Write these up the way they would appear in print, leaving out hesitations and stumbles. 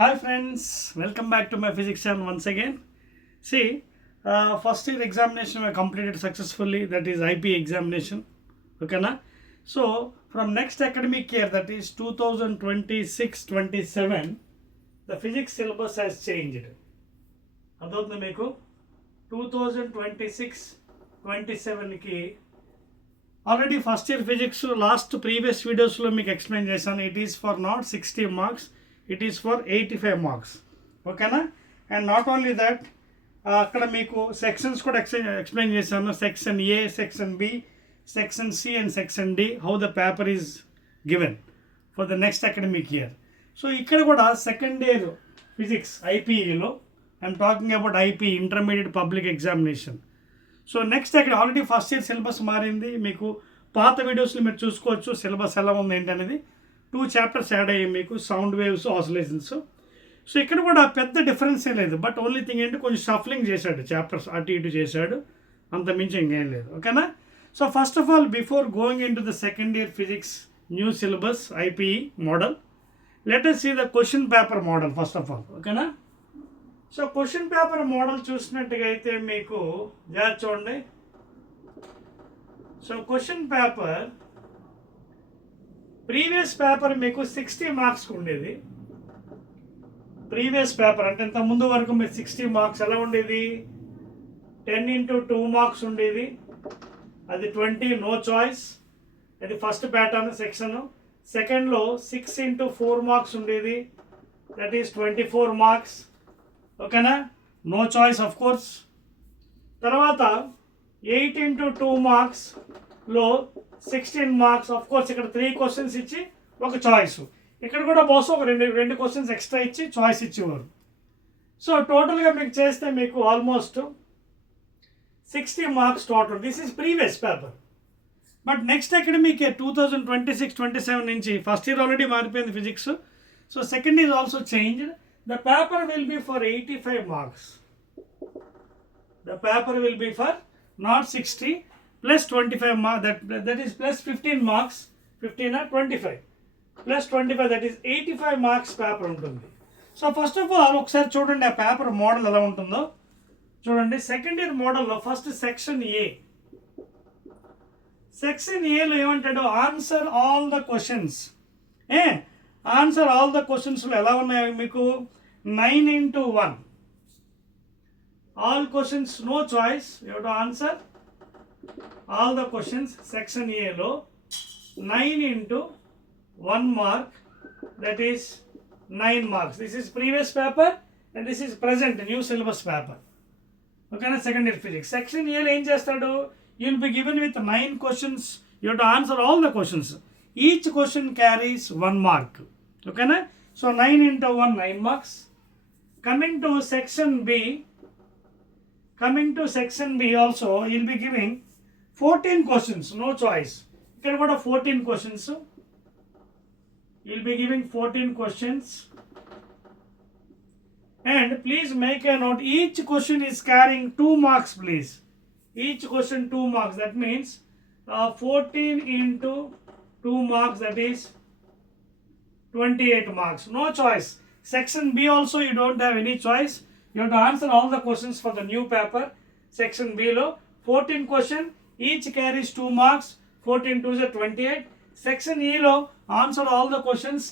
Hi friends, welcome back to my physics channel once again. See, first year examination we completed successfully, that is IP examination. Okay na? So from next academic year, that is 2026-27, the physics syllabus has changed. Adotna meku 2026-27 ki already first year physics last previous videos lo meeku explain chesanu. It is for not 60 marks, it is for 85 marks. ఓకేనా? And not only that, అక్కడ మీకు sections కూడా explain చేశాను. Section A, section B, section C and section D, how the paper is given for the next academic year. So ఇక్కడ కూడా second year physics ఐపీఈలో I'm talking about IP, intermediate public examination. So next అక్కడ already first year syllabus మారింది. మీకు పాత వీడియోస్లో మీరు చూసుకోవచ్చు సిలబస్ ఎలా ఉంది ఏంటనేది. 2 చాప్టర్స్ యాడ్ అయ్యాయి మీకు, సౌండ్ వేవ్స్, ఆసిలేషన్స్. సో ఇక్కడ కూడా పెద్ద డిఫరెన్స్ ఏం లేదు, బట్ ఓన్లీ థింగ్ ఏంటి కొంచెం షఫ్లింగ్ చేశాడు, చాప్టర్స్ అటు ఇటు చేశాడు, అంత మించి ఇంకేం లేదు. ఓకేనా? So first of all before going in to the second year physics new syllabus IPE model, let us see the question paper model first of all. ఓకేనా? సో క్వశ్చన్ పేపర్ మోడల్ చూసినట్టుగా అయితే మీకు జాగ్రత్త చూడండి. So question paper previous paper మీకు 60 మార్క్స్కి ఉండేది. Previous paper అంటే ఇంత ముందు వరకు మీరు 60 మార్క్స్ ఎలా ఉండేది? 10 into 2 మార్క్స్ ఉండేది, అది 20 నో చాయిస్. అది ఫస్ట్ ప్యాటర్న్ సెక్షన్. సెకండ్లో 6 into 4 మార్క్స్ ఉండేది, దట్ ఈస్ 24 మార్క్స్. ఓకేనా? No choice of course. తర్వాత 8 into 2 మార్క్స్లో 16 మార్క్స్. ఆఫ్ కోర్స్ ఇక్కడ 3 క్వశ్చన్స్ ఇచ్చి ఒక చాయిస్. ఇక్కడ కూడా బహుశా ఒక రెండు క్వశ్చన్స్ ఎక్స్ట్రా ఇచ్చి చాయిస్ ఇచ్చేవారు. సో టోటల్గా మీకు చేస్తే మీకు ఆల్మోస్ట్ 60 marks total. This is previous paper. But next academic year 2026-27 నుంచి ఫస్ట్ ఇయర్ ఆల్రెడీ మారిపోయింది physics. So second is also changed. The paper will be for 85 marks. The paper will be for not 60 plus 25 marks, that is plus 15 marks, 15 or 25 plus 25, that is 85 marks paper ఉంటుంది. So first of all ఒకసారి చూడండి ఆ paper model ఎలా ఉంటుందో చూడండి. Second year మోడల్లో first section A. Section ఏలో ఏమంటాడు? Answer all the questions. Answer all the క్వశ్చన్స్లో ఎలా ఉన్నాయి మీకు? 9 into 1. All questions no choice, you have to answer all the questions. Section A lo 9 into 1 mark, that is 9 marks. This is previous paper and this is present new syllabus paper. Okay na? Second year physics section A lo em chestadu? You will be given with 9 questions. You have to answer all the questions. Each question carries 1 mark. Okay na? So 9 into 1, 9 marks. Coming to section B also, you will be giving 14 questions, no choice. You can go to 14 questions. You will be giving 14 questions. And please make a note, each question is carrying 2 marks, please. Each question 2 marks. That means 14 into 2 marks, that is 28 marks. No choice. Section B also you don't have any choice. You have to answer all the questions for the new paper. Section B lo 14 question. Each carries 2 marks. 14 2s are 28. Section E lo answer all the questions.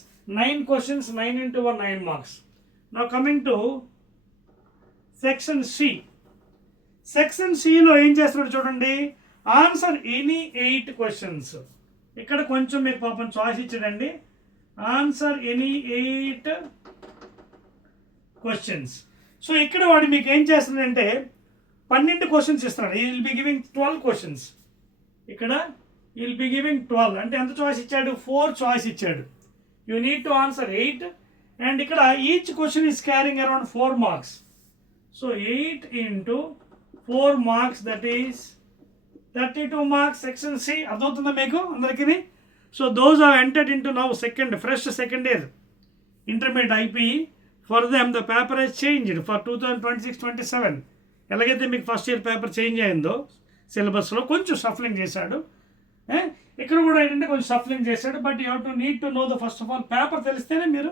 9 questions, 9 into 1, 9 marks. Now coming to section C. Section C lo em chestadu chudandi, answer any 8 questions. ikkada koncham meeku paapam choice ichadandi. Answer any 8 questions. So ikkada vaadu meeku em chestadante 12 క్వశ్చన్స్ ఇస్తున్నాడు. ఈ will be giving 12 క్వశ్చన్స్. ఇక్కడ ఈ will be giving 12 అంటే ఎంత చాయిస్ ఇచ్చాడు? 4 choice ఇచ్చాడు. You need to answer 8 and ఇక్కడ each question is carrying around 4 marks. So 8 into 4 marks, that is 32 marks. Section C అర్థమవుతుందా మీకు అందరికీ? So those are entered into now fresh second year intermediate IPE. For them the paper has changed for 2026-27. ఎలాగైతే మీకు first year paper change అయిందో సిలబస్లో కొంచెం షఫ్లింగ్ చేశాడు. ఇక్కడ కూడా ఏంటంటే కొంచెం షఫ్లింగ్ చేశాడు. But you have to need to know the first of all paper తెలిస్తేనే మీరు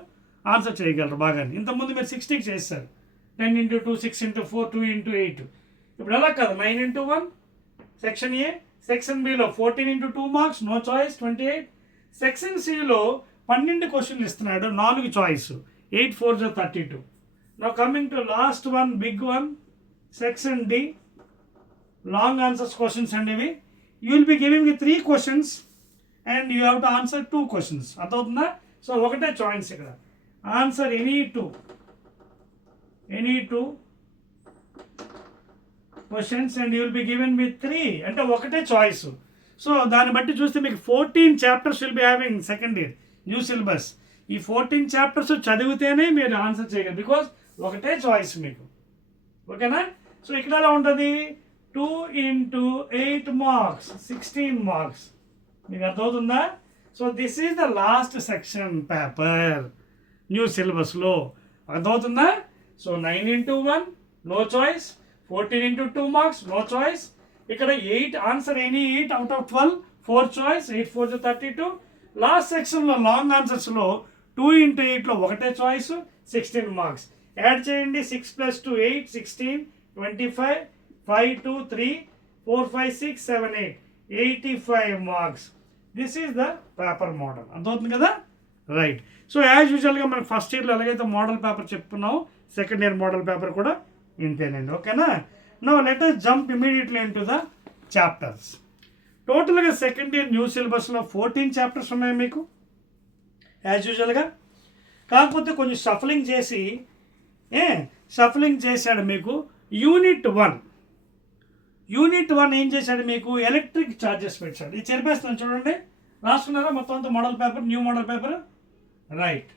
ఆన్సర్ చేయగలరు బాగా. ఇంతకుముందు మీరు 60కి చేస్తారు, 10 into 2, 6 into 4, 2 into 8. ఇప్పుడు అలా కాదు, 9 into 1 సెక్షన్ ఏ, సెక్షన్ బిలో 14 into 2 marks, no choice 28. Section సిలో 12 క్వశ్చన్లు ఇస్తున్నాడు, 4 choice, 8 4 32. Now coming to last one, big one, section D, long answers questions అండి ఇవి. You will be giving 3 questions and you have to answer 2 questions. అర్థమవుతుందా? So ఒకటే choice ఇక్కడ, answer any two questions and you will be given with 3, అంటే ఒకటే choice. So దాన్ని బట్టి చూస్తే మీకు 14 chapters will be having second year new syllabus. ఈ 14 చాప్టర్స్ చదివితేనే మీరు ఆన్సర్ చేయగలరు, బికాజ్ ఒకటే చాయిస్ మీకు. ఓకేనా? సో ఇక్కడ ఎలా ఉంటుంది, 2 into 8 మార్క్స్, 16 మార్క్స్. మీకు అర్థమవుతుందా? So this is the last section paper new సిలబస్లో. అర్థమవుతుందా? సో 9 into 1 no choice, 14 into 2 marks no choice. ఇక్కడ 8 answer any 8 out of 12, 4 choice, 8 4 32. Last సెక్షన్లో లాంగ్ ఆన్సర్స్లో 2 into 8లో ఒకటే చాయిస్, 16 మార్క్స్. యాడ్ చేయండి, 6 + 2 8, 16, 25, 5 2 3 4 5 6 7 8, 85 marks. This is the paper model. అర్థమవుతుంది కదా? రైట్. సో యాజ్ యూజువల్గా మనం ఫస్ట్ ఇయర్లో ఎలాగైతే మోడల్ పేపర్ చెప్పుకున్నామో సెకండ్ ఇయర్ మోడల్ పేపర్ కూడా ఇంతేనండి. ఓకేనా? Now let us jump immediately into the chapters. టోటల్గా సెకండ్ ఇయర్ న్యూ సిలబస్లో 14 చాప్టర్స్ ఉన్నాయి మీకు యాజ్ యూజువల్గా. కాకపోతే కొంచెం షఫలింగ్ చేశాడు మీకు. యూనిట్ 1 ఏం చేశాడు మీకు, ఎలక్ట్రిక్ ఛార్జెస్ పెట్టాడు. ఇది చెరిపేస్తున్నాను చూడండి, రాసుకున్నారా మొత్తం అంతా model paper, new model paper. Right.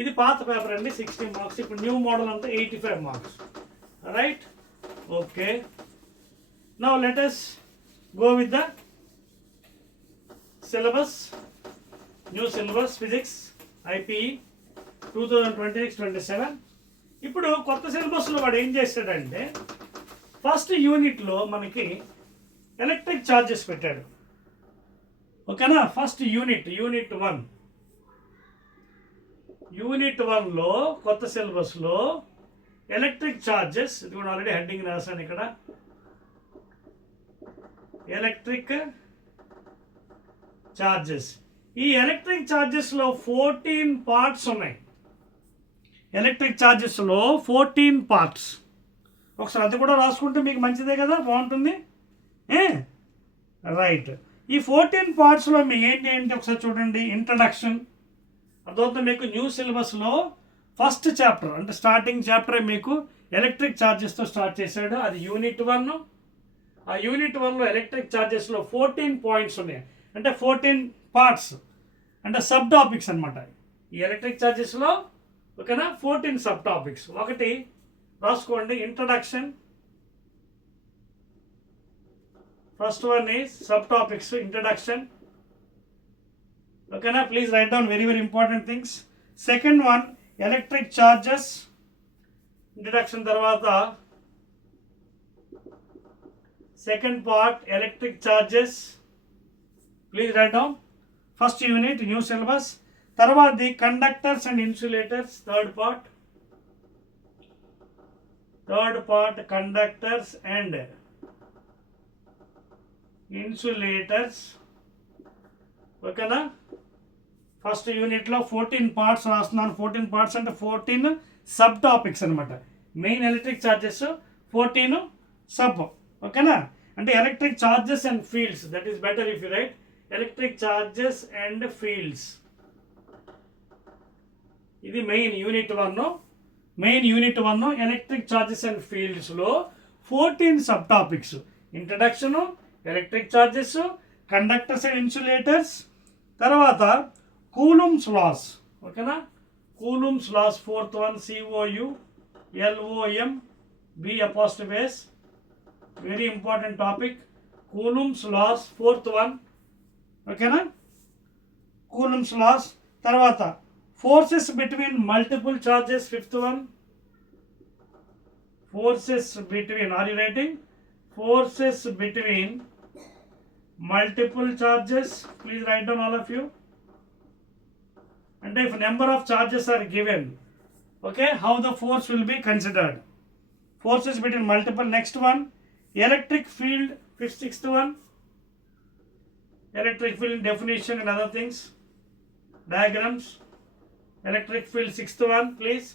ఇది పాత పేపర్ అండి, 60 మార్క్స్. ఇప్పుడు న్యూ మోడల్ అంతా 85 marks. Right. Okay. Now let us go with the syllabus. New syllabus physics IPE 2026-27. ఇప్పుడు కొత్త సిలబస్లో వాడు ఏం చేశాడంటే, ఫస్ట్ యూనిట్లో మనకి ఎలక్ట్రిక్ ఛార్జెస్ పెట్టాడు. ఓకేనా? ఫస్ట్ యూనిట్ 1లో కొత్త సిలబస్లో ఎలక్ట్రిక్ ఛార్జెస్, ఇది కూడా ఆల్రెడీ హెడ్డింగ్ రాశాను ఇక్కడ, ఎలక్ట్రిక్ ఛార్జెస్. ఈ ఎలక్ట్రిక్ ఛార్జెస్లో 14 పార్ట్స్ ఉన్నాయి. ఎలక్ట్రిక్ ఛార్జెస్లో 14 పార్ట్స్. ఒకసారి అది కూడా రాసుకుంటే మీకు మంచిదే కదా, బాగుంటుంది. రైట్. ఈ 14 పార్ట్స్లో మీకు ఏంటి ఒకసారి చూడండి. ఇంట్రడక్షన్. అర్థమవుతుంది మీకు, న్యూ సిలబస్లో ఫస్ట్ చాప్టర్ అంటే స్టార్టింగ్ చాప్టరే మీకు ఎలక్ట్రిక్ ఛార్జెస్తో స్టార్ట్ చేశాడు. అది యూనిట్ 1. ఆ యూనిట్ 1లో ఎలక్ట్రిక్ ఛార్జెస్లో 14 పాయింట్స్ ఉన్నాయి, అంటే 14 పార్ట్స్, అంటే సబ్ టాపిక్స్ అనమాట ఈ ఎలక్ట్రిక్ ఛార్జెస్లో. ఓకేనా? 14 సబ్ టాపిక్స్. ఒకటి రాసుకోండి, introduction. First one is sub topics, introduction. ఓకేనా? Please write down very very important things. Second one electric charges, introduction. తర్వాత second part electric charges, please write down. First unit new syllabus. తర్వాత the conductors and insulators, third part conductors and insulators. ఓకేనా? First యూనిట్లో 14 parts రాస్తున్నాను. 14 parts అంటే 14 sub topics అనమాట. Main electric charges, 14 sub. ఓకేనా? అంటే electric charges and fields, that is better if you write electric charges and fields. ఇది main unit 1. Electric charges and ఫీల్డ్స్లో 14 sub topics. Introduction, electric charges, conductors and insulators. తర్వాత Coulomb's laws. ఓకేనా? Coulomb's laws, fourth one, COULOMB', very important topic. Coulomb's laws, fourth one. ఓకేనా? Coulomb's laws. తర్వాత forces between multiple charges, fifth one. Forces between, are you writing? Forces between multiple charges, please write down all of you. అంటే if number of charges are given, okay, how the force will be considered. Forces between multiple. Next one, electric field, sixth one, electric field definition and other things, diagrams. Electric field, sixth one, please.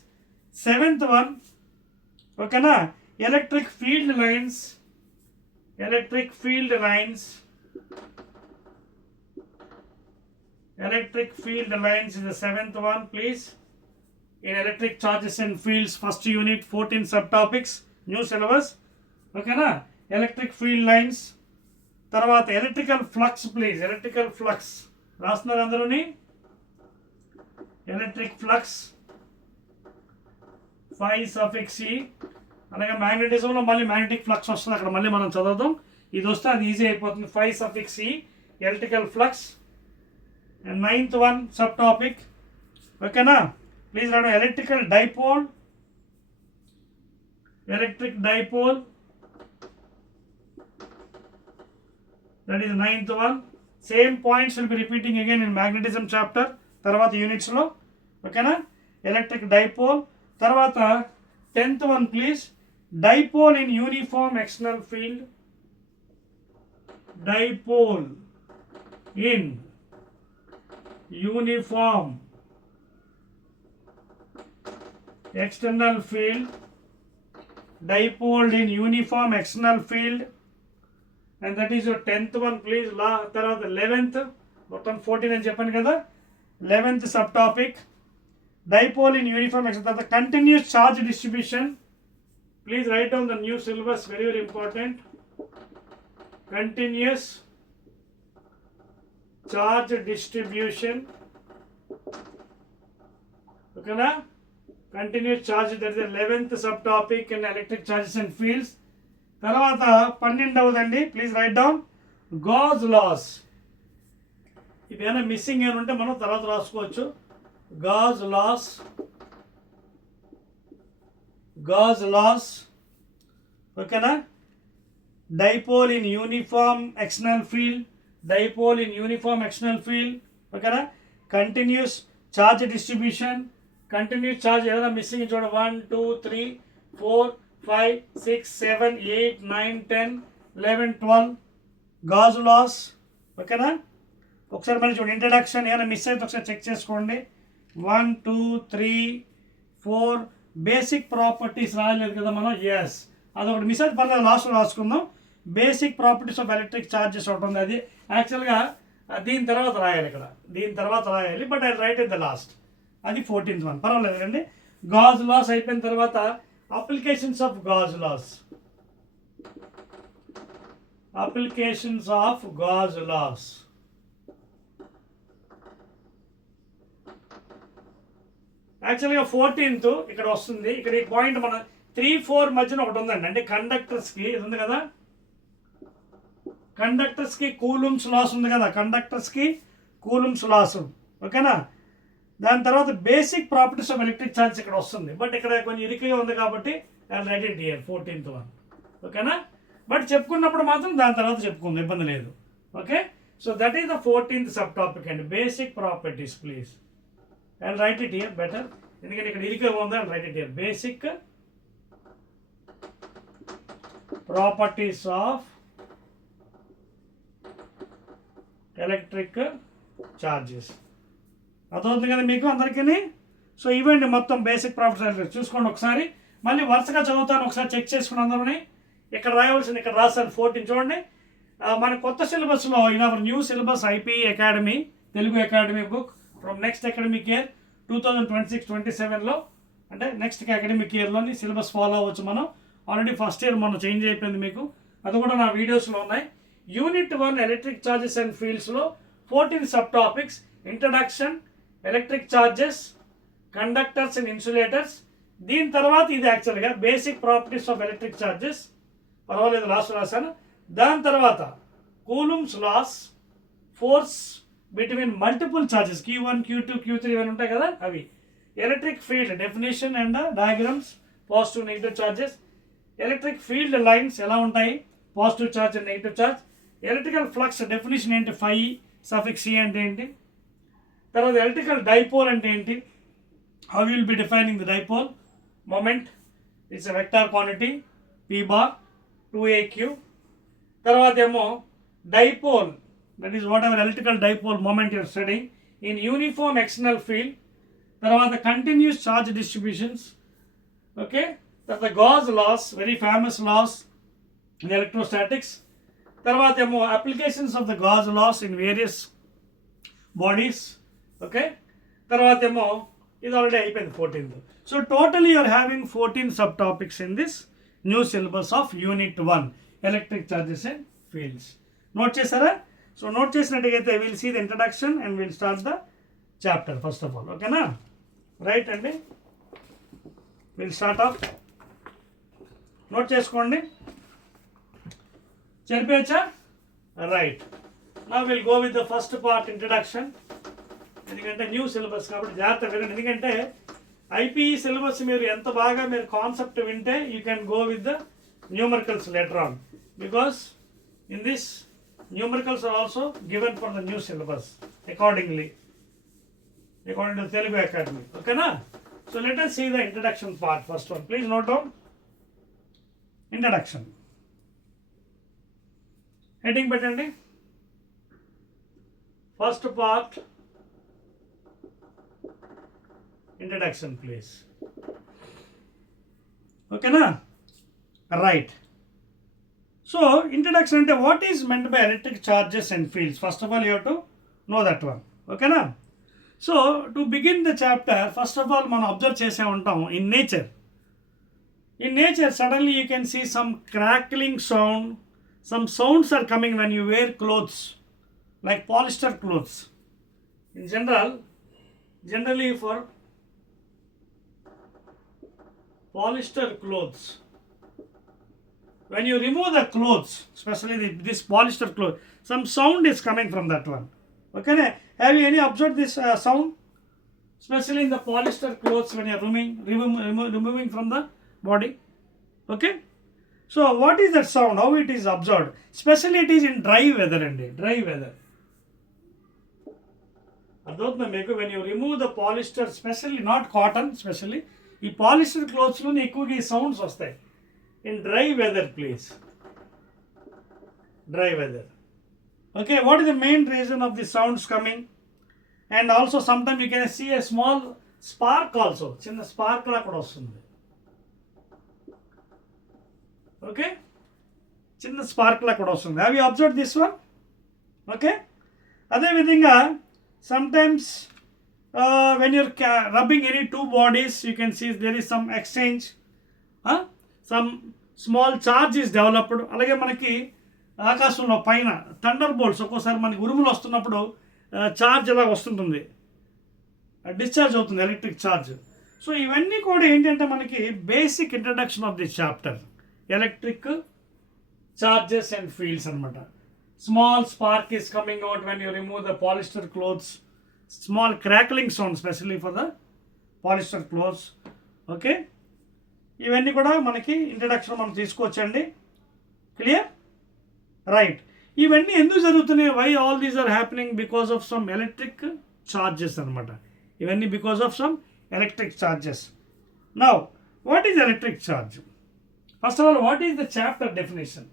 Seventh one, okay na, electric field lines. Electric field lines is the seventh one, please. In electric charges and fields, first unit, 14 subtopics, new syllabus, okay na. Electric field lines, తర్వాత electrical flux, please. Electrical flux రాస్తున్నారు అందరూని. Electric flux, phi suffix e, అలాగే మ్యాగ్నెటిజంలో మళ్ళీ magnetic flux వస్తుంది, అక్కడ మళ్ళీ మనం చదువుతాం. ఇది వస్తే అది ఈజీ అయిపోతుంది. phi suffix e, electrical flux. And ninth one sub topic, ఓకేనా. ప్లీజ్ రాడు electric dipole, that is ninth one. Same points will be repeating again in magnetism chapter తర్వాత యూనిట్స్లో, ఓకేనా. Electric dipole. తర్వాత 10th one, please. Dipole in uniform external field. Dipole in uniform external field. Dipole in uniform external field. And that is your 10th one, please. తర్వాత 11th, మొత్తం 14 అని చెప్పాను కదా. 11th subtopic, dipole in uniform external, the continuous charge distribution. Please write down the new syllabus, very very important. Continuous charge distribution, okay na. Continuous charge, that is the 11th subtopic in electric charges and fields. తర్వాత 12వదండి, please write down Gauss laws. ఇది ఏమైనా మిస్సింగ్ ఏమైనా ఉంటే మనం తర్వాత రాసుకోవచ్చు. Gauss laws, okay na. Dipole in uniform external field, okay na. Continuous charge distribution, continuous charge ఏదైనా మిస్సింగ్ చూడ 1 2 3 4 5 6 7 8 9 10 11 12 Gauss laws, okay na. ఒకసారి మళ్ళీ చూడండి, ఇంట్రడక్షన్ ఏమైనా మిస్ అయితే ఒకసారి చెక్ చేసుకోండి. 1 2 3 4 బేసిక్ ప్రాపర్టీస్ రాయలేదు కదా మనం. ఎస్, అదొకటి మిస్ అయితే పర్లేదు, లాస్ట్లో రాసుకుందాం. Basic properties of electric charges ఒకటి ఉంది, అది యాక్చువల్గా దీని తర్వాత రాయాలి, but I write at the last. అది 14th వన్, పర్వాలేదు కండి. గాజ్ లాస్ అయిపోయిన తర్వాత అప్లికేషన్స్ ఆఫ్ గాజ్ లాస్. యాక్చువల్గా 14th ఇక్కడ వస్తుంది. ఇక్కడ ఈ పాయింట్ మన 3 4 మధ్యన ఒకటి ఉందండి, అంటే కండక్టర్స్కి ఇది ఉంది కదా, కండక్టర్స్కి కూలుమ్స్ లాస్ ఉంది కదా, కూలుమ్స్ లాస్, ఓకేనా. దాని తర్వాత basic properties of electric charge ఇక్కడ వస్తుంది, బట్ ఇక్కడ కొంచెం ఇరికిగా ఉంది కాబట్టి I write it here 14th one, ఓకేనా. బట్ చెప్పుకున్నప్పుడు మాత్రం దాని తర్వాత చెప్పుకుందాం, ఇబ్బంది లేదు, okay. So that is the 14th sub topic అండి, basic properties. Please I'll write it here better. ఎందుకంటే ఇక్కడ ఇరికే ఉందా, I'll write it here. Basic properties of electric charges. అదవుతుంది కదా మీకు అందరికీ. సో ఇవ్వండి మొత్తం బేసిక్ ప్రాపర్టీస్ చూసుకోండి ఒకసారి, మళ్ళీ వరుసగా చదువుతాను, ఒకసారి చెక్ చేసుకుని అందరినీ. ఇక్కడ రాయవలసింది ఇక్కడ రాస్తాను 14 చూడండి. మన కొత్త సిలబస్లో in our new syllabus IP academy, Telugu academy book from next academic year 2026-27లో, అంటే నెక్స్ట్ అకాడమిక్ ఇయర్లోని సిలబస్ ఫాలో అవ్వచ్చు మనం. ఆల్రెడీ ఫస్ట్ ఇయర్ మనం చేంజ్ అయిపోయింది మీకు, అది కూడా నా వీడియోస్లో ఉన్నాయి. Unit-1 ఎలక్ట్రిక్ చార్జెస్ అండ్ ఫీల్డ్స్లో 14 sub topics. Introduction, electric charges, conductors and insulators. దీని తర్వాత ఇది యాక్చువల్గా basic properties of electric charges, పర్వాలేదు లాస్ట్ రాశాను. దాని తర్వాత Coulomb's laws, force between multiple charges Q1 Q2 Q3 ఇవన్నీ ఉంటాయి కదా అవి. Electric field definition and diagrams, positive negative charges. Electric field lines ఎలా ఉంటాయి, positive charge and negative charge. Electrical flux definition ఏంటి, phi suffix e అంటే ఏంటి. తర్వాత ఎలక్ట్రికల్ డైపోల్ అంటే ఏంటి, how you will be defining the dipole moment, it's a vector quantity p bar 2aq. తర్వాత ఏమో dipole, that is whatever electrical dipole moment you are studying in uniform external field. తర్వాత continuous charge distributions, okay, తర్వాత Gauss laws, very famous laws in electrostatics. తర్వాత ఏమో applications of the Gauss laws in various bodies, okay. తర్వాత ఏమో ఇది already అయిపోయింది 14th. So total you are having 14 sub topics in this new syllabus of unit 1 electric charges and fields. Note చేశారా? So note చేసినట్టుగైతే will see the introduction and will start the chapter first of all. ఓకేనా? Right అండి, will start off. Note చేసుకోండి, చెప్పేచ్చా? Right, నా will go with the first part introduction. ఎందుకంటే new syllabus కాబట్టి జాగ్రత్త వినండి. ఎందుకంటే ఐపీఈ సిలబస్ మీరు ఎంత బాగా మీరు కాన్సెప్ట్ వింటే you can go with the numericals later on, because in this numericals are also given for the new syllabus accordingly, according to Telugu academy. ఓకేనా? So let us see the introduction part. First one, please note down introduction. Heading పెట్టండి, first part introduction please. Okay na? Right. So introduction ante what is meant by electric charges and fields. First of all you have to know that one. Okay na? So to begin the chapter, first of all మనం observe చేసే ఉంటాం in nature. In nature suddenly you can see some crackling sound, some sounds are coming when you wear clothes like polyester clothes. In generally for polyester clothes, when you remove the clothes, especially this polyester cloth, some sound is coming from that one. Okay, have you any observed this sound, especially in the polyester clothes when you are removing from the body? Okay, so what is that sound, how it is observed? Especially it is in dry weather and dry weather. అర్థమవుతుందా మీకు? when you remove the polyester, especially not cotton, especially ఈ polyester క్లోత్స్లోనే ఎక్కువగా ఈ sounds వస్తాయి in dry weather please, dry weather. Okay, what is the main reason of the sounds coming? And also some time you can see a small spark also, చిన్న spark లా కూడా వస్తుంది. Okay, చిన్న spark లా కూడా వస్తుంది. Have you observe this one? Okay, అదేవిధంగా some times when you're rubbing any two bodies, you can see there is some exchange, some small charge is developed. అలాగే మనకి ఆకాశంలో పైన థండర్ బోల్ట్స్ ఒక్కోసారి మనకి ఉరుములు వస్తున్నప్పుడు ఛార్జ్ ఎలా వస్తుంటుంది, డిశ్చార్జ్ అవుతుంది ఎలక్ట్రిక్ ఛార్జ్. సో ఇవన్నీ కూడా ఏంటంటే మనకి basic introduction of this chapter, electric charges and fields అనమాట. Small spark is coming out when you remove the polyester clothes, small crackling sound especially for the polyester clothes. Okay, ఇవన్నీ కూడా మనకి introduction మనం తీసుకోవచ్చండి. క్లియర్? రైట్. ఇవన్నీ ఎందుకు జరుగుతున్నాయి? Why all these are happening? Because of some electric charges అనమాట. ఇవన్నీ because of some electric charges. Now what is electric charge? First of all what is the chapter definition?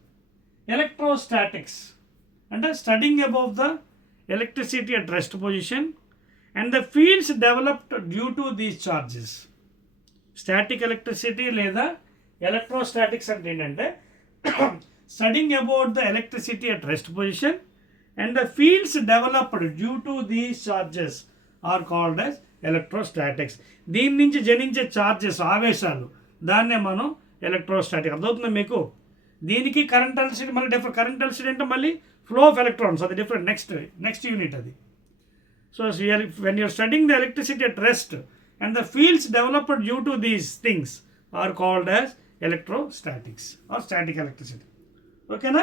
Electrostatics అంటే studying above the electricity at rest position and the fields developed due to these charges. Static electricity లేదా electrostatics అంటే ఏంటంటే studying about the electricity at rest position and the fields developed due to these charges are called as electrostatics. దీని నుంచి జనించే చార్జెస్, ఆవేశాలు, దాన్నే మనం ఎలక్ట్రోస్టాటిక్. అర్థమవుతుందా మీకు? దీనికి కరెంట్ ఎలక్ట్రిసిటీ మళ్ళీ డిఫరెంట్. కరెంట్ ఎలక్ట్రిసిటీ అంటే మళ్ళీ flow of electrons, అది different, next unit అది. So when you are studying the electricity at rest and the fields developed due to these things are called as electrostatics or static electricity. Okay na?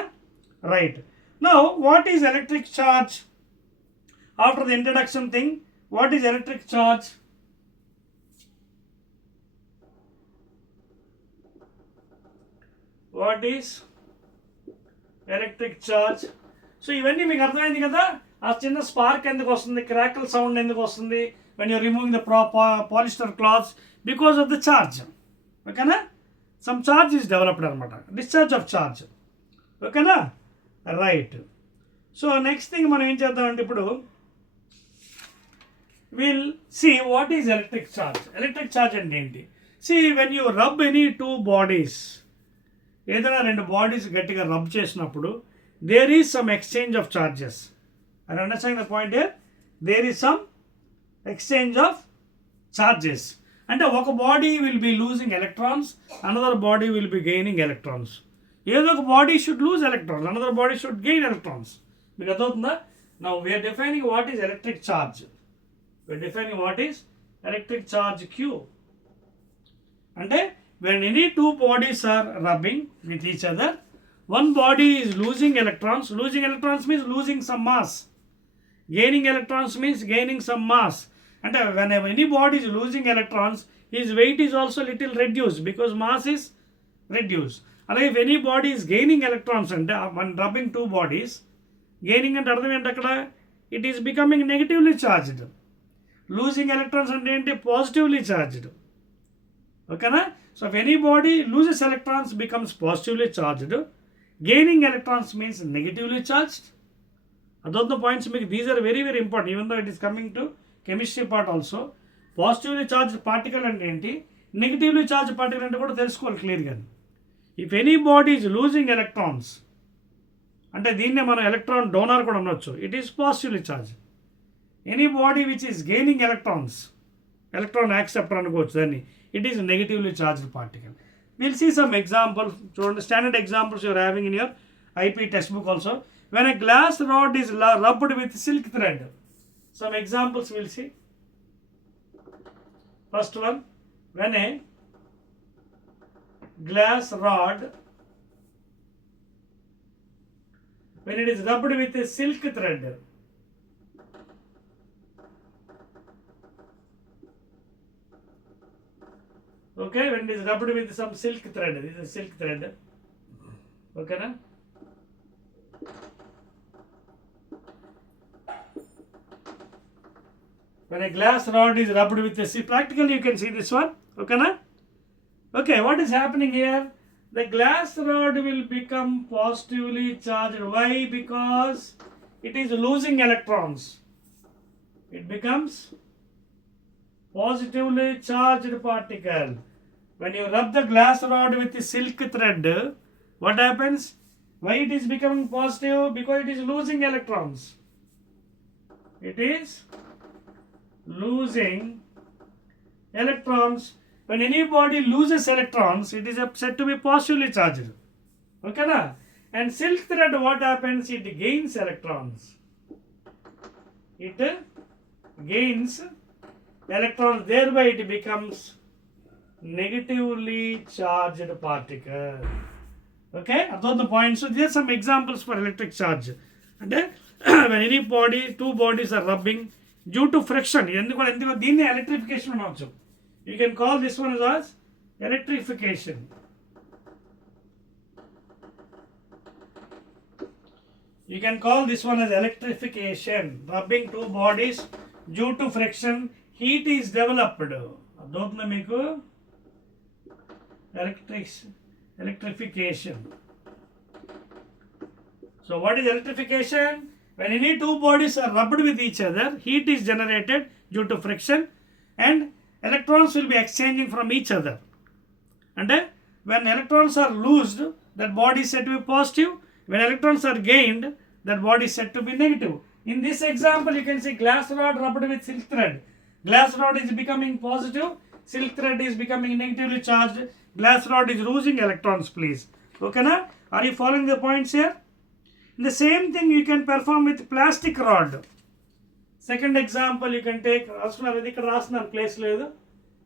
Right. Now what is electric charge? After the introduction thing, what is electric charge? What is electric charge? So ఇవన్నీ మీకు అర్థమైంది కదా. ఆ చిన్న స్పార్క్ ఎందుకు వస్తుంది, crackle sound ఎందుకు వస్తుంది when you're removing the polyester clothes? Because of the charge. ఓకేనా? సమ్ ఛార్జ్ ఈజ్ డెవలప్డ్ అనమాట, డిశ్చార్జ్ ఆఫ్ ఛార్జ్. ఓకేనా? రైట్. సో నెక్స్ట్ థింగ్ మనం ఏం చేద్దామంటే ఇప్పుడు will see what is electric charge. Electric charge అంటే ఏంటి? See when you rub any two bodies, ఏదైనా రెండు బాడీస్ గట్టిగా రబ్ చేసినప్పుడు there is some exchange of charges. And understand the point here, there is some exchange of charges. అంటే ఒక body will be losing electrons, another body will be gaining electrons. ఏదో ఒక body should lose electrons, another body should gain electrons. మీకు అర్థమవుతుందా? Now we're defining what is electric charge. We're defining what is electric charge Q. అంటే when any two bodies are rubbing with each other, one body is losing electrons. Losing electrons means losing some mass. Gaining electrons means gaining some mass. And whenever any body is losing electrons, his weight is also little reduced because mass is reduced. And if any body is gaining electrons, and when rubbing two bodies, gaining and అర్థం ఏంటి అక్కడ? It is becoming negatively charged. Losing electrons అంటే ఏంటి? Positively charged. ఓకేనా? So if any body loses electrons becomes positively charged. Gaining electrons means negatively charged. Those points make, these are very very important, even though it is coming to chemistry part also. Positively charged particle and enti, negatively charged particle ante kuda telusukovali clear ga. If any body is losing electrons, ante deenne mana electron donor kuda annochu, it is positively charged. Any body which is gaining electrons, electron acceptor anukochu danni, it is negatively charged particle. We'll see some examples. So standard examples you are having in your IP textbook also. When a glass rod is rubbed with silk thread, some examples we'll see. First one, when a glass rod, when it is rubbed with a silk thread, okay, when it is rubbed with some silk thread, this is silk thread, okay na? When a glass rod is rubbed with a silk, practically you can see this one, okay na? Okay, what is happening here? The glass rod will become positively charged. Why? Because it is losing electrons. It becomes positively charged particle. When you rub the glass rod with the silk thread, what happens? Why it is becoming positive? Because it is losing electrons. It is losing electrons. When any body loses electrons, it is said to be positively charged. Okay na? And silk thread, what happens? It gains electrons. It gains electrons, thereby it becomes negatively charged particle. Okay, are those the points? So there are some examples for electric charge. And when any body, two bodies are rubbing due to friction, దీన్ని electrification అనొచ్చు. You can call this one as electrification. You can call this one as electrification. Rubbing two bodies due to friction, heat is developed. అర్థమవుతుందా మీకు? Electrification. So what is electrification? When any two bodies are rubbed with each other, heat is generated due to friction and electrons will be exchanging from each other. And when electrons are loosed, that body is said to be positive. When electrons are gained, that body is said to be negative. In this example, you can see glass rod rubbed with silk thread. Glass rod is becoming positive, silk thread is becoming negatively charged. Glass rod is losing electrons, please. Okay na? Are you following the points here? The same thing you can perform with plastic rod. Second example you can take, place ledu.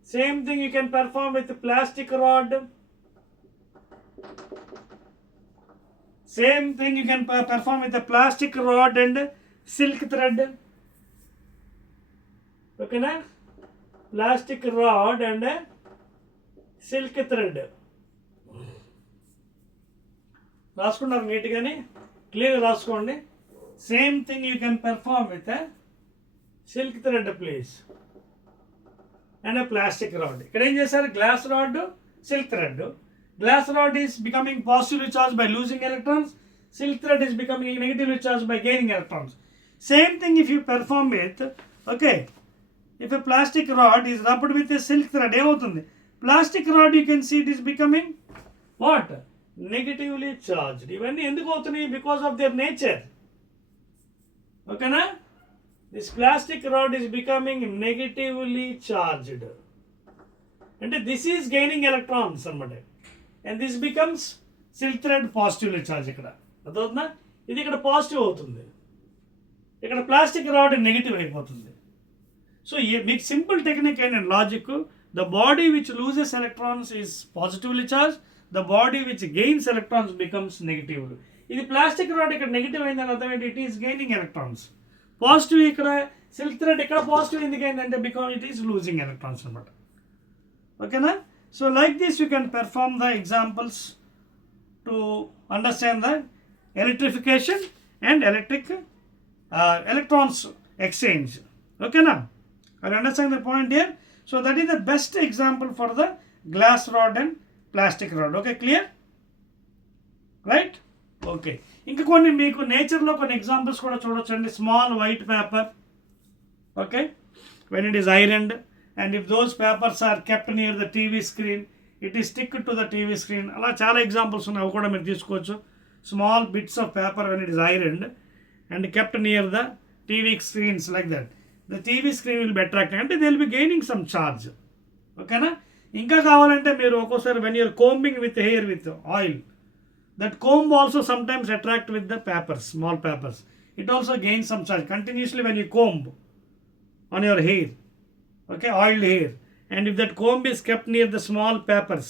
Same thing you can perform with plastic rod. Same thing you can perform with the plastic rod and silk thread. Okay na? Plastic rod and silk thread. రాసుకున్నారు నీట్గానే, క్లియర్గా రాసుకోండి. Same thing you can perform with a silk thread, please, and a plastic rod. Ikkada em chesaru, glass rod, silk thread. Glass rod is becoming positively charged by losing electrons. Silk thread is becoming negatively charged by gaining electrons. Same thing if you perform with, okay, if a plastic rod is rubbed with a silk thread, ఏమవుతుంది? Plastic rod, you can see it is becoming what? Negatively charged. ఇవన్నీ ఎందుకు అవుతున్నాయి? Because of their nature. Okay na? This plastic rod is becoming negatively charged. And this is gaining electrons అన్నమాట. And this becomes silk thread positively charged ఇక్కడ. అర్థమవుతుందా? ఇది ఇక్కడ పాజిటివ్ అవుతుంది, ఇక్కడ ప్లాస్టిక్ రాడ్ నెగిటివ్ అయిపోతుంది. సో మీకు సింపుల్ టెక్నిక్ ఏంటంటే logic, the body which loses electrons is positively charge, the body which gains electrons becomes negative. ఇది ప్లాస్టిక్ రాడ్ ఇక్కడ నెగిటివ్ అయిందని అర్థం ఏంటి? It is gaining electrons. Positive ఇక్కడ సిల్క్ థ్రెడ్ ఇక్కడ పాజిటివ్ ఎందుకు అయిందంటే because it is losing electrons అనమాట. ఓకేనా? So like this you can perform the examples to understand the electrification and electrons exchange. Okay now, are you understanding the point here? So that is the best example for the glass rod and plastic rod. Okay, clear? Right? Okay, ఇంకా కొన్ని మీకు నేచర్లో కొన్ని ఎగ్జాంపుల్స్ కూడా చూడొచ్చండి. Small white paper, okay, when it is ironed and if those papers are kept near the TV screen, it is stick to the TV screen. అలా చాలా ఎగ్జాంపుల్స్ ఉన్నాయి, అవి కూడా మీరు తీసుకోవచ్చు. Small bits of paper when it is ironed and kept near the TV screens like that, the TV screen will be attracting and they will be gaining some charge. Okay na? Inka kavalante meeru okosari when you are combing with hair with oil, that comb also sometimes attract with the papers, small papers. It also gains some charge continuously when you comb on your hair, okay, oiled hair, and if that comb is kept near the small papers,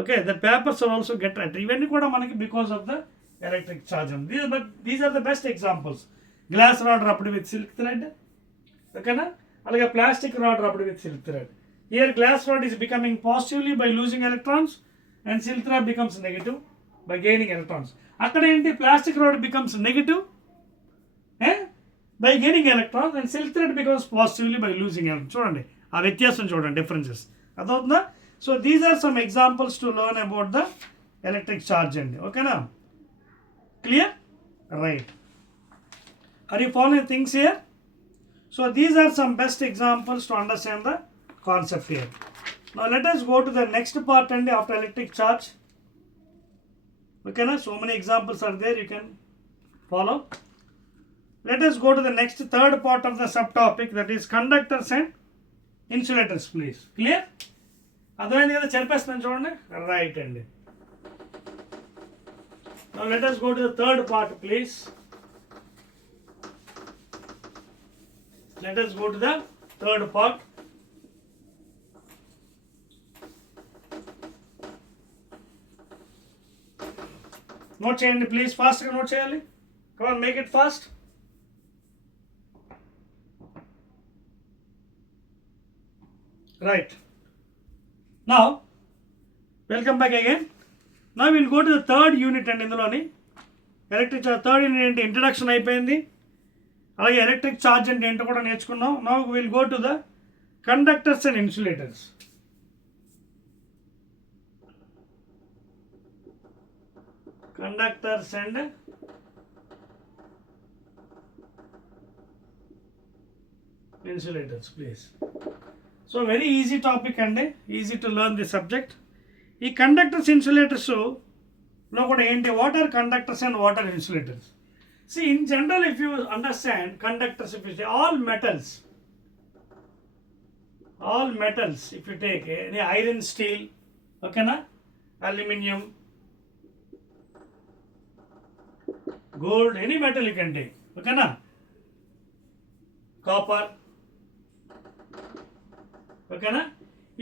okay, the papers will also get attracted. Even because of the electric charge. These are the best examples. Glass rod rubbed with silk thread, okay na? Alage plastic rod rubbed with silk thread. Here glass rod is becoming positively by losing electrons and silk thread becomes negative by gaining electrons. Akkada enti plastic rod becomes negative by gaining electrons and silk thread becomes positively by losing electrons. Chudandi aa vyathyasam chudandi, differences. Adavutunda? So these are some examples to learn about the electric charge. Okay now? Clear? Right. Are you following things here? So these are some best examples to understand the concept here. Now let us go to the next part and after electric charge. Okay now? So many examples are there, you can follow. Let us go to the next third part of the subtopic, that is conductors and insulators, please. Clear? అర్థమైంది కదా? చెరిపేస్తున్నాను చూడండి. రైట్ అండి. Now let us go to the third part, please. Let us go to the third part. Note చేయండి ప్లీజ్, ఫాస్ట్గా నోట్ చేయాలి. Come on, make it fast. Right. Now, welcome back again. Now we will go to the third unit and induloni electric charge. Third unit ante introduction అయిపోయింది, అలాగే electric charge అంటే ఏంటో కూడా నేర్చుకున్నాం. Now we will go to the conductors and insulators. Conductors and insulators, please. So very easy topic and easy to learn this subject. ఈ conductors insulators లో కూడా ఏంటి, what are conductors and what are insulators? See, in general, if you understand conductors, if you say all metals, if you take any iron, steel, okay na, aluminium, gold, any metal you can take, okay na, copper, okay na.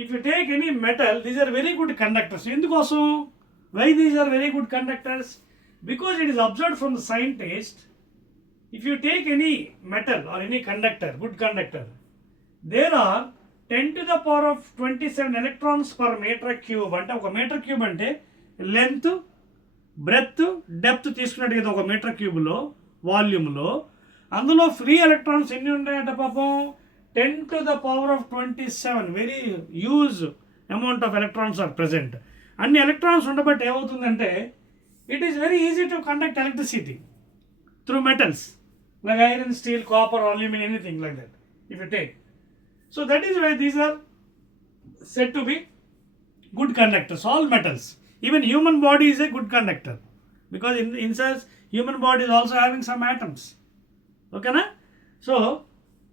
If you take any metal, these are very good conductors. Endukosam? Why these are very good conductors? Because it is observed from the scientist, if you take any metal or any conductor, good conductor, there are 10 to the power of 27 electrons per meter cube. అంటే ఒక metre cube అంటే length, breath, depth తీసుకున్నట్టు కదా, ఒక మీటర్ క్యూబ్లో వాల్యూమ్లో అందులో free electrons ఎన్ని ఉంటాయంటే పాపం 10⁻27 very huge amount of electrons are present. అన్ని ఎలక్ట్రాన్స్ ఉండబట్టి ఏమవుతుందంటే it is very easy to conduct electricity through metals like iron, steel, copper, aluminium, anything like that if you take. So that is why these are said to be good conductors, all metals. Even human body is a good conductor because inside human body is also having some atoms. Okay na? So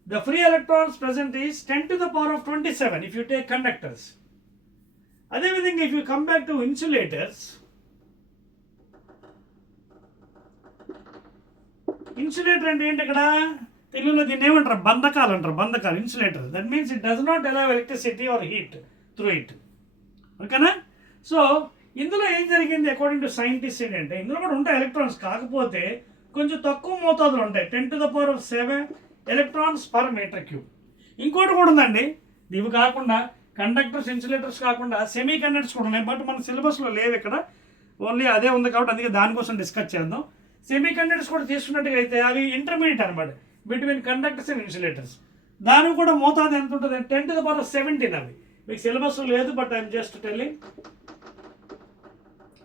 the free electrons present is 10⁻27 if you take conductors. Other thing, if you come back to insulators, insulator అంటే ఏంటి ఇక్కడ తెలుగులో దీన్ని ఏమంటారు, బంధకాలు అంటారు, బంధకాలు, insulator. That means it does not allow electricity or heat through it. ఓకేనా? సో ఇందులో ఏం జరిగింది అకార్డింగ్ టు సైంటిస్ట్ ఏంటంటే ఇందులో కూడా ఉంటాయి ఎలక్ట్రాన్స్, కాకపోతే కొంచెం తక్కువ మోతాదులో ఉంటాయి, 10⁻7 ఎలక్ట్రాన్స్ పర్ మీటర్ క్యూబ్. ఇంకోటి కూడా ఉందండి, ఇవి కాకుండా కండక్టర్స్, ఇన్సులేటర్స్ కాకుండా సెమీ కండక్టర్స్ కూడా ఉన్నాయి, బట్ మన సిలబస్లో లేవు ఇక్కడ, ఓన్లీ అదే ఉంది కాబట్టి అందుకే దానికోసం డిస్కస్ చేద్దాం. సెమీ కండక్టర్స్ కూడా తీసుకున్నట్టుగా అయితే అవి ఇంటర్మీడియట్ అనమాట బిట్వీన్ కండక్టర్స్ అండ్ ఇన్సులేటర్స్. దానికి కూడా మోతాదు ఎంత ఉంటుంది, 10⁻17 అవి మీకు సిలబస్ లేదు, but I'm just telling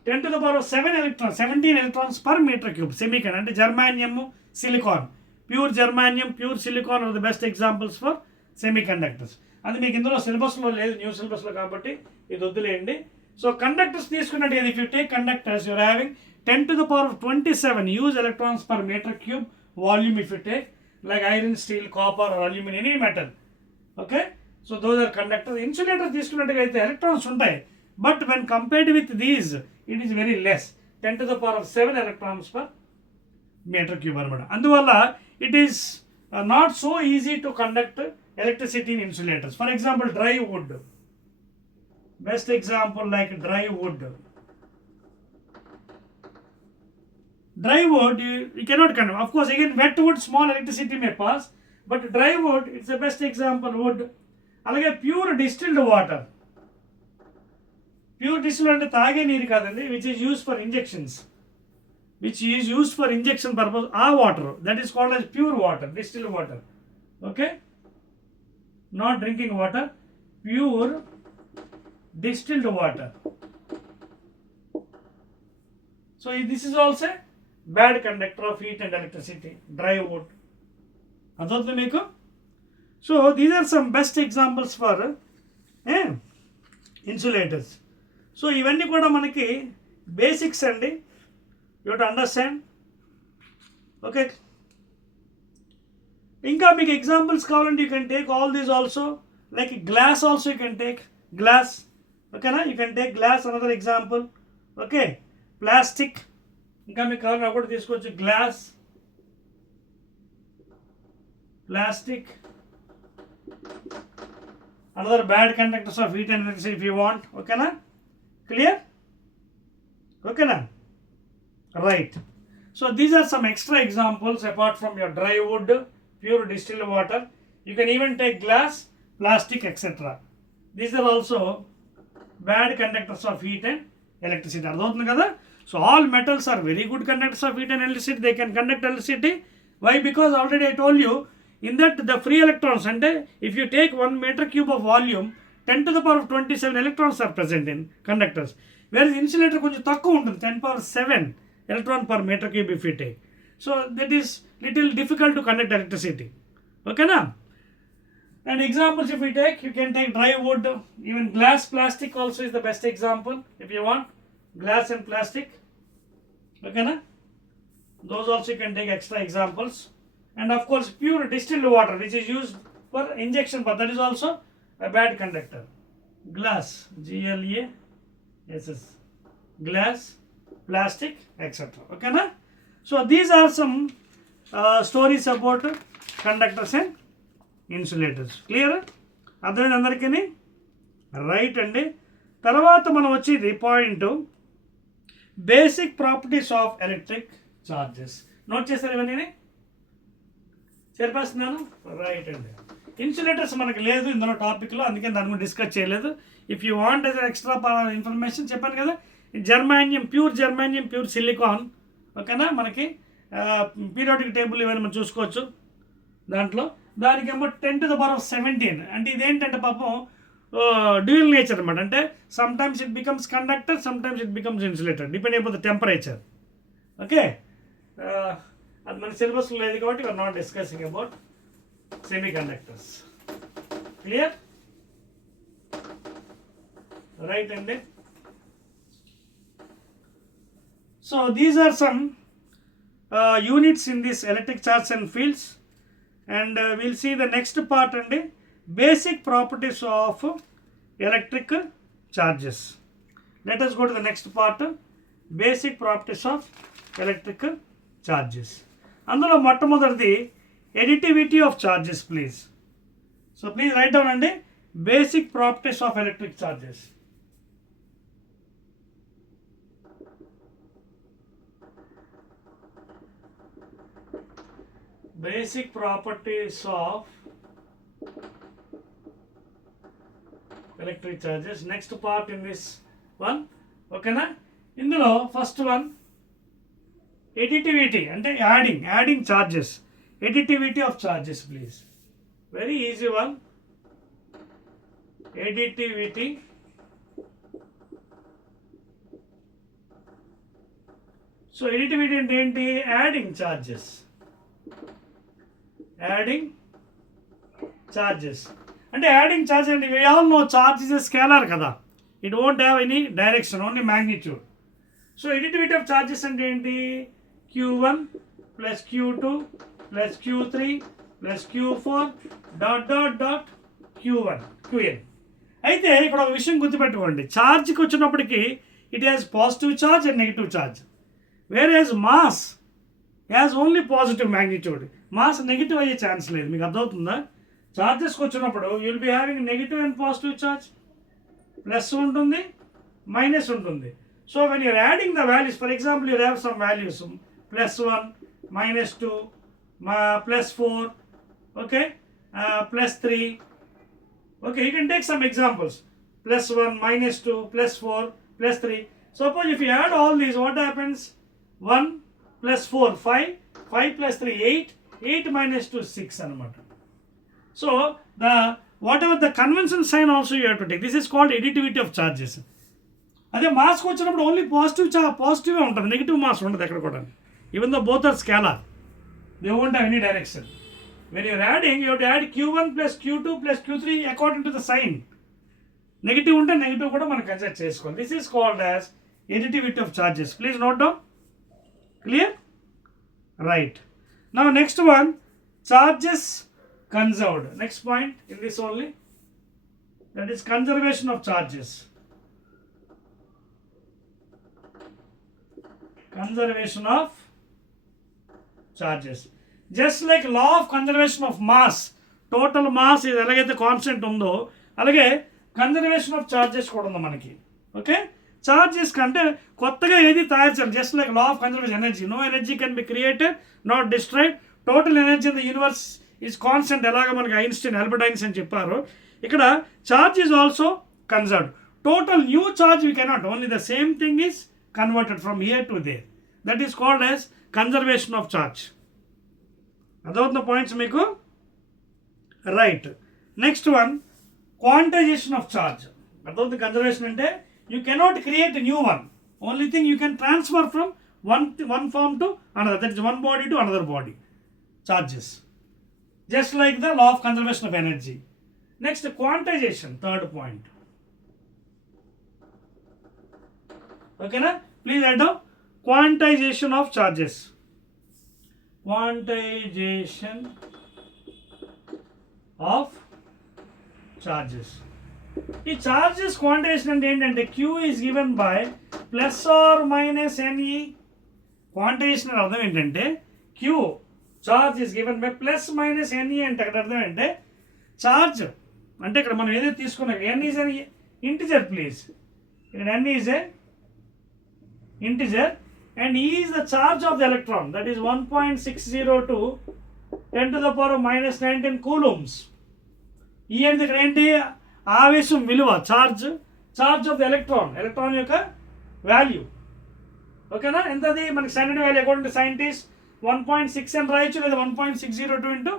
10⁻7 electrons, 17 electrons per metre cube. Semi conductor అంటే germanium, silicon, pure germanium, pure silicon are the best examples for semi conductors. అది మీకు ఇందులో సిలబస్లో లేదు, న్యూ సిలబస్లో, కాబట్టి ఇది వద్దులేయండి. సో కండక్టర్స్ తీసుకున్నట్టు if you take conductors you're having 10⁻27 use electrons per meter cube volume if you take like iron, steel, copper or aluminum, any metal. Okay, so those are conductors. Insulator తీసుకున్నట్టుగా అయితే ఎలక్ట్రాన్స్ ఉంటాయి, but when compared with these it is very less, 10⁻7 electrons per meter cube అనమాట. అందువల్ల it is not so easy to conduct electricity in insulators. For example, dry wood, best example like dry wood. Dry wood you cannot conduct. Of course, again wet wood small electricity may pass, but dry wood it's the best example wood. అలాగే pure distilled water, pure distilled అంటే తాగే నీరు కాదండి, which is used for injections, which is used for injection purpose, ఆ water that is called as pure water, distilled water. Okay, not drinking water, pure distilled water. So this is also bad conductor of heat and electricity, dry wood. అర్థమవుతుంది మీకు? So these are some best examples for insulators. So ఇవన్నీ కూడా మనకి బేసిక్స్ అండి, you to understand. Okay, ఇంకా మీకు examples కావాలంటే you can take all these also, like glass also you can take glass. ఓకేనా? You can take glass, another example. Okay, plastic ఇంకా మీకు కావాలి కూడా తీసుకోవచ్చు, glass, plastic, another bad conductors of heat and electricity if you want. ఓకేనా? Clear? ఓకేనా? Right. So these are some extra examples apart from your dry wood, pure distilled water. You can even take glass, plastic, etcetera. These are also bad conductors of heat and electricity. అర్థమవుతుంది కదా? So all metals are very good conductors of heat and electricity. They can conduct electricity. Why? Because already I told you in that the free electrons, అంటే if you take 1 meter cube of volume 10⁻27 electrons are present in conductors, whereas insulator కొంచెం తక్కువ ఉంటుంది, 10⁻7 electron per meter cube if you take. So that is little difficult to conduct electricity. Okay na? And examples if we take, you can take dry wood, even glass, plastic also is the best example if you want, glass and plastic. Okay na? Those also you can take extra examples. And of course pure distilled water which is used for injection, but that is also a bad conductor. Glass, GLASS, glass, plastic, etc. Okay na? So these are some stories about conductors and insulators. Clear? అర్థమైంది అందరికీ? రైట్ అండి. తర్వాత మనం వచ్చేది point basic properties of electric charges. Note చేస్తారు ఇవన్నీ? సరిపేస్తున్నాను? రైట్ అండి. ఇన్సులేటర్స్ మనకి లేదు ఇందులో టాపిక్లో, అందుకే దాని గురించి డిస్కస్ చేయలేదు. If you want as extra information చెప్పాను కదా, జర్మానియం, ప్యూర్ సిలికాన్, ఓకేనా, మనకి పీరియాడిక్ టేబుల్ ఇవన్నీ మనం చూసుకోవచ్చు దాంట్లో. దానికేమో 10⁻17 అంటే ఇదేంటంటే పాపం డ్యూయల్ నేచర్ అనమాట. అంటే sometimes it becomes conductor, sometimes it becomes insulator depend అయిపోతుంది టెంపరేచర్. ఓకే, అది మన సిలబస్లో లేదు కాబట్టి we're not discussing about semiconductors. Clear? Right అండి. So these are some units in this electric charge and fields, and we'll see the next part and basic properties of electric charges. Let us go to the next part, basic properties of electric charges. అందులో మొట్టమొదటిది additivity of charges, please. So please write down and basic properties of electric charges. Basic properties of electric charges. Next part in this one, okay na? Indulo first one, additivity ante adding charges. Additivity of charges, please. Very easy one. Additivity so additivity ante enti adding charges. Adding charges అంటే adding charge అంటే we all know charge is a scalar కదా, it won't have any direction, only magnitude. So additivity of charges అంటే ఏంటి? q1 plus q2 plus q3 plus q4 dot dot dot q1 qn. అయితే ఇక్కడ ఒక విషయం గుర్తుపెట్టుకోండి, ఛార్జ్కి వచ్చినప్పటికీ it has positive charge and negative charge, whereas mass has only positive magnitude. Mass negative అయ్యే ఛాన్స్ లేదు. మీకు అర్థమవుతుందా? ఛార్జెస్కి వచ్చినప్పుడు you will be having negative and positive charge, plus ఉంటుంది మైనస్ ఉంటుంది. So when you're adding the values, for example you're have some values +1 -2 +4 okay +3 okay, you can take some examples +1 -2 +4 +3. Suppose if you add all these, what happens? 1 + 4 5 5 + 3 8 8 - 2 6 anamata. So the whatever the convention sign also you have to take. This is called additivity of charges. అదే మాస్కి వచ్చినప్పుడు ఓన్లీ పాజిటివ్గా ఉంటుంది, negative mass ఉండదు ఎక్కడ కూడా. Even though both are scalar, they won't have any direction. When you're adding you have to add q1 + q2 + q3 according to the sign. Negative ఉంటే negative కూడా మనం కన్సిడర్ చేసుకోవాలి. This is called as additivity of charges. Please note down. Clear? Right. Now next one, charges conserved. Next point in this only, that is conservation of charges. Conservation of charges. Just like law of conservation of mass, total mass is elagaithe constant undo, alage conservation of charges kuda undi manaki. Okay, charges కంటే కొత్తగా ఏది తయారు చేయాలి. Just like law of conservation energy, no energy can be created not destroyed, total energy in the universe is constant. ఎలాగ మనకి Albert Einstein చెప్పారు, ఇక్కడ charge is also conserved. Total new charge we cannot, only the same thing is converted from here to there. That is called as conservation of charge. అదవుతున్న points మీకు? Right. Next one, quantization of charge. అదవుతుంది conservation అంటే you cannot create a new one, only thing you can transfer from one form to another, that is one body to another body. Charges, just like the law of conservation of energy. Next, quantization, third point. Okay na? Please write down quantization of charges. Quantization of charges. ఈ charges quantization అంటే ఏంటంటే Q is given by +or-ne. Quantization అర్థం ఏంటంటే Q charge is given by +-ne అంటే అక్కడ అర్థం ఏంటంటే చార్జ్ అంటే ఇక్కడ మనం ఏదైతే తీసుకున్నాం n is an integer, please. ఇక్కడ n is a integer and E is the charge of the electron, that is 1.602 10⁻−19 కూలుమ్స్. ఈ అనేది ఇక్కడ ఏంటి? ఆవేశం విలువ, చార్జ్ ఆఫ్ ద ఎలక్ట్రాన్ యొక్క వాల్యూ. ఓకేనా? ఎంతది మనకి standard value according to scientist 1.6 అని రాయొచ్చు, లేదా 1.602 ఇంటూ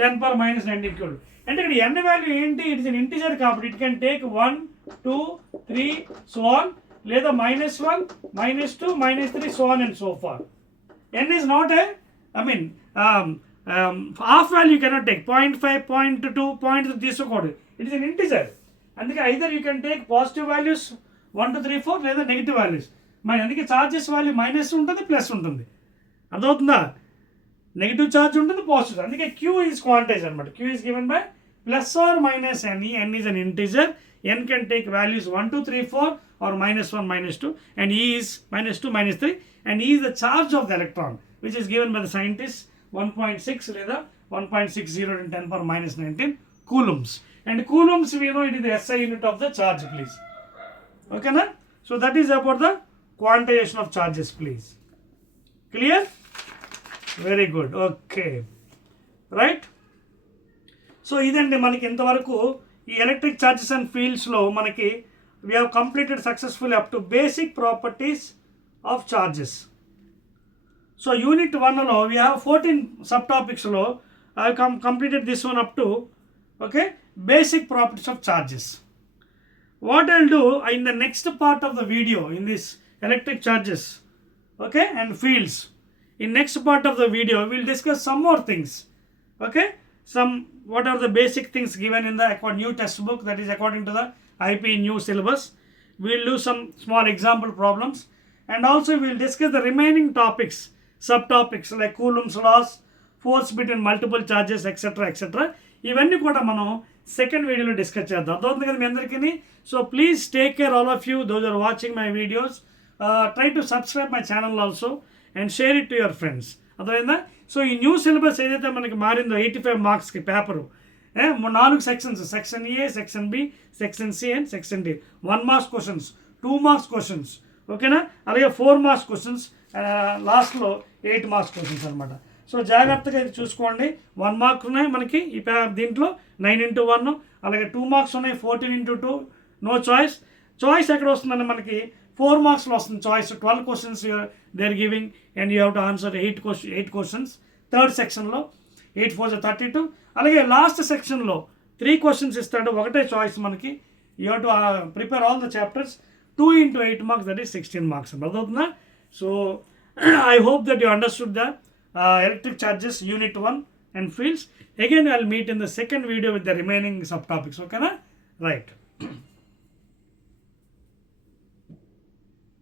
10⁻⁻19 క్యూబ్. అంటే ఇక్కడ n వాల్యూ ఏంటి, ఇట్ ఇస్ అన్ ఇంటిజర్ కాబట్టి it can take 1, 2, 3 so on, లేదా -1, -2, -3 so on and so far. n is not a, I mean half value you cannot take, 0.5, 0.2, 0.3 తీసుకోకూడదు, it is an integer. అందుకే either you can take positive values 1, 2, 3, 4 లేదా negative values. మరి అందుకే charges value minus ఉంటుంది, plus ఉంటుంది, అర్థమవుతుందా? Negative charge ఉంటుంది, positive. అందుకే క్యూ ఈజ్ క్వాంటైజ్ అనమాట. Q is given by plus or minus n. n is an integer. n can take values 1, 2, 3, 4 or -1, -2, and e is -2, -3, and e is the charge of the electron, which is given by the scientists 1.6 లేదా 1.60 in 10⁻⁻19 coulombs. And coulombs, we know it is the SI unit of the charge, please. Okay na? So that is about the quantization of charges, please. Clear? Very good. Okay. Right? So ఇదండి మనకి ఇంతవరకు ఈ electric charges and ఫీల్డ్స్లో మనకి we have completed successfully up to basic properties of charges. So unit 1 lo we have 14 subtopics lo I have completed this one up to, okay, basic properties of charges. What I'll do in the next part of the video in this electric charges, okay, and fields, in next part of the video we will discuss some more things, okay, some what are the basic things given in the new textbook, that is according to the IP new syllabus. We will do some small example problems, and also we will discuss the remaining topics, subtopics like Coulomb's laws, force between multiple charges, etc., etc. ఇవన్నీ కూడా మనం సెకండ్ వీడియోలో డిస్కస్ చేద్దాం. అర్థమవుతుంది కదా మీ అందరికీ? So please take care all of you those are watching my videos. Try to subscribe my channel also and share it to your friends. అర్థమైందా? సో ఈ న్యూ సిలబస్ ఏదైతే మనకి మారిందో 85 మార్క్స్కి paper, 4 sections, section A, section B, section C and section D. 1 marks questions, 2 marks questions, ఓకేనా? అలాగే 4 marks questions, లాస్ట్లో 8 marks questions అనమాట. సో జాగ్రత్తగా ఇది చూసుకోండి. 1 మార్క్ ఉన్నాయి మనకి ఈ దీంట్లో 9x1, అలాగే 2 మార్క్స్ ఉన్నాయి 14x2, నో చాయిస్. చాయిస్ ఎక్కడ వస్తుందండి మనకి 4 మార్క్స్లో వస్తుంది choice. 12 questions they are giving and you have to answer 8 questions. Third సెక్షన్లో 8 4 32. అలాగే లాస్ట్ సెక్షన్లో 3 క్వశ్చన్స్ ఇస్తాడు, ఒకటే చాయిస్ మనకి. You have to prepare all the chapters. 2 into 8 marks, that is 16 marks. అర్థమవుతుందా? So I hope that you understood the electric charges unit 1 and fields. Again I will meet in the second video with the remaining subtopics. Okay na? Right.